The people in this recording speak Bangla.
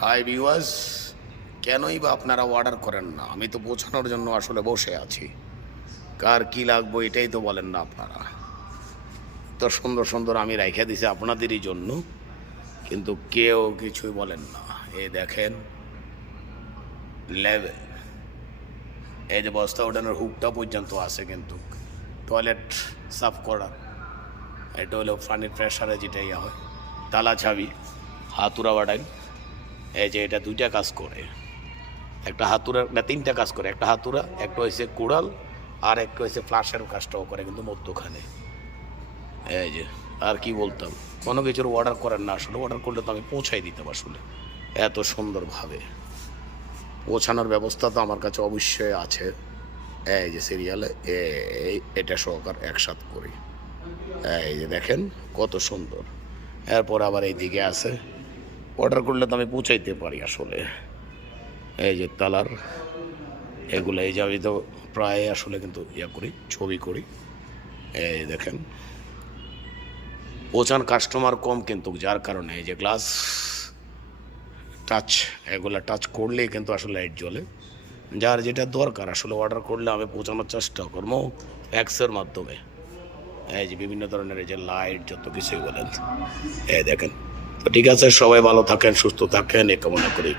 হাই ভিউয়ার্স, কেনই বা আপনারা অর্ডার করেন না? আমি তো পৌঁছানোর জন্য আসলে বসে আছি। কার কি লাগবে এটাই তো বলেন না আপনারা। তো সুন্দর সুন্দর আমি রাইখা দিছি আপনাদেরই জন্য, কিন্তু কেউ কিছুই বলেন না। এই দেখেন লেভেল, এই যে বস্তা ওঠানোর হুকটা পর্যন্ত আছে, কিন্তু টয়লেট সাফ করা, এটা হলো পানির প্রেশারে যেটা ইয়া হয়। তালা চাবি, হাতুড়া বাটাই, এই যে এটা দুইটা কাজ করে। একটা হাতুড়া না, তিনটা কাজ করে। একটা হাতুড়া, একটা হয়েছে কুড়াল, আর একটা হয়েছে ফ্লাশের কাজটাও করে কিন্তু মধ্যখানে। এই যে আর কি বলতাম, কোনো কিছুর অর্ডার করেন না আসলে। অর্ডার করলে তো আমি পৌঁছাই দিতাম আসলে। এত সুন্দরভাবে পৌঁছানোর ব্যবস্থা তো আমার কাছে অবশ্যই আছে। এই যে সিরিয়ালে এটা সহকার একসাথ করি। এই যে দেখেন কত সুন্দর। এরপর আবার এইদিকে আছে, অর্ডার করলে তো আমি পৌঁছাইতে পারি আসলে। এই যে তালার এগুলো, এই যে আমি তো প্রায় আসলে কিন্তু ইয়া করি, ছবি করি। এই দেখেন পৌঁছান কাস্টমার কম, কিন্তু যার কারণে এই যে গ্লাস টাচ, এগুলো টাচ করলেই কিন্তু আসলে লাইট জ্বলে। যার যেটা দরকার আসলে অর্ডার করলে আমি পৌঁছানোর চেষ্টা করবো ফ্যাক্সের মাধ্যমে। এই যে বিভিন্ন ধরনের এই যে লাইট যত কিছুই বলেন, এই দেখেন। তো ঠিক আছে, সবাই ভালো থাকেন, সুস্থ থাকেন, এ কামনা করি।